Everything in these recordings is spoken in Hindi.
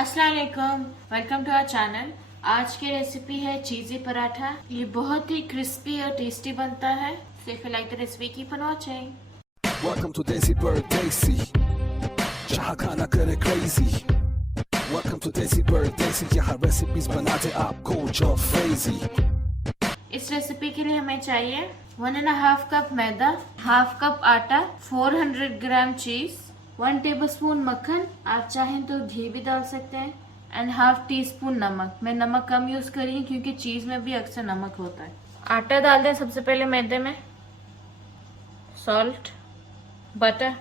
अस्सलाम वालेकुम, वेलकम टू आवर चैनल। आज की रेसिपी है चीज़ी पराठा। ये बहुत ही क्रिस्पी और टेस्टी बनता है। So if you like the recipe, keep on watching. Welcome to Desi Bird Desi. जहाँ खाना करे crazy. Welcome to Desi Bird Desi. यहाँ recipes बनाते आपको जो crazy. इस रेसिपी के लिए हमें चाहिए 1.5 कप मैदा, हाफ कप आटा, 400 ग्राम चीज, 1 टेबलस्पून मक्खन, आप चाहें तो घी भी डाल सकते हैं, एंड हाफ टी स्पून नमक। मैं नमक कम यूज करी हूँ क्योंकि चीज में भी अक्सर नमक होता है। आटा डाल दें सबसे पहले मैदे में, सॉल्ट, बटर,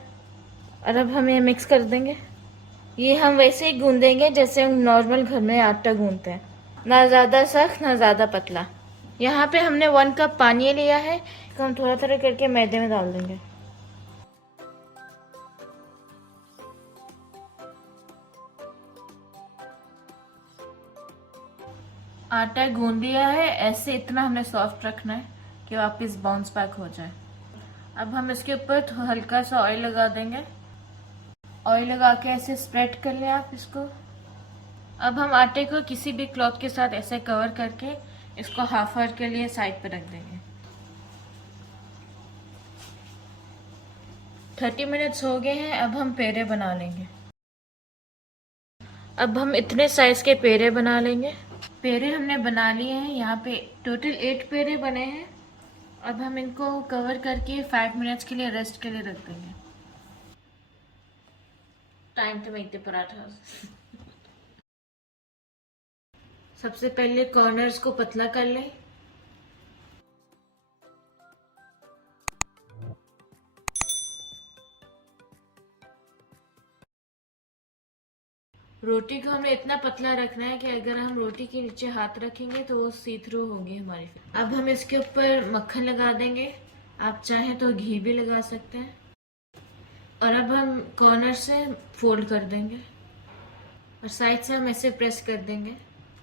और अब हम ये मिक्स कर देंगे। ये हम वैसे ही गूंदेंगे जैसे हम नॉर्मल घर में आटा गूंदते हैं, ना ज़्यादा सख्त ना ज़्यादा पतला। यहाँ पे हमने 1 कप पानी लिया है, तो हम थोड़ा थोड़ा करके मैदे में डाल देंगे। आटा गूंद लिया है, ऐसे इतना हमने सॉफ्ट रखना है कि वापस बाउंस बैक हो जाए। अब हम इसके ऊपर हल्का सा ऑयल लगा देंगे। ऑयल लगा के ऐसे स्प्रेड कर लें आप इसको। अब हम आटे को किसी भी क्लॉथ के साथ ऐसे कवर करके इसको हाफ आवर के लिए साइड पे रख देंगे। 30 मिनट्स हो गए हैं। अब हम पेड़े बना लेंगे। अब हम इतने साइज के पेड़े बना लेंगे। पेड़े हमने बना लिए हैं, यहाँ पे टोटल 8 पेड़े बने हैं। अब हम इनको कवर करके 5 मिनट्स के लिए रेस्ट के लिए रख देंगे। Time to make the parathas. सबसे पहले कॉर्नर्स को पतला कर लें। रोटी को हमें इतना पतला रखना है कि अगर हम रोटी के नीचे हाथ रखेंगे तो वो सी थ्रू होगी हमारी। अब हम इसके ऊपर मक्खन लगा देंगे, आप चाहें तो घी भी लगा सकते हैं। और अब हम कॉर्नर से फोल्ड कर देंगे और साइड से हम ऐसे प्रेस कर देंगे।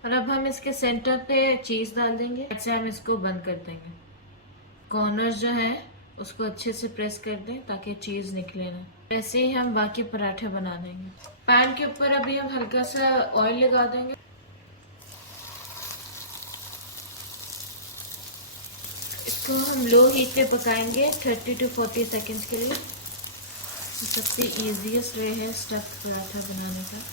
और अब हम इसके सेंटर पे चीज डाल देंगे, ऐसे हम इसको बंद कर देंगे। कॉर्नर्स जो है उसको अच्छे से प्रेस कर दें ताकि चीज निकले ना। ऐसे ही हम बाकी पराठे बना देंगे। पैन के ऊपर अभी हम हल्का सा ऑयल लगा देंगे। इसको हम लो हीट पे पकाएंगे 30 to 40 सेकेंड्स के लिए। सबसे इजीएस्ट वे है स्टफ्ड पराठा बनाने का।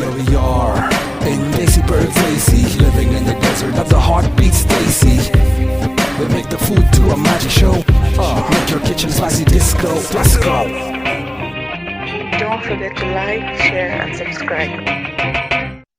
Here we are in Desi Bird Desi, living in the desert of the heartbeat Stacy. We make the food to a magic show. Make your kitchen spicy disco. Let's go. Don't forget to like, share and subscribe.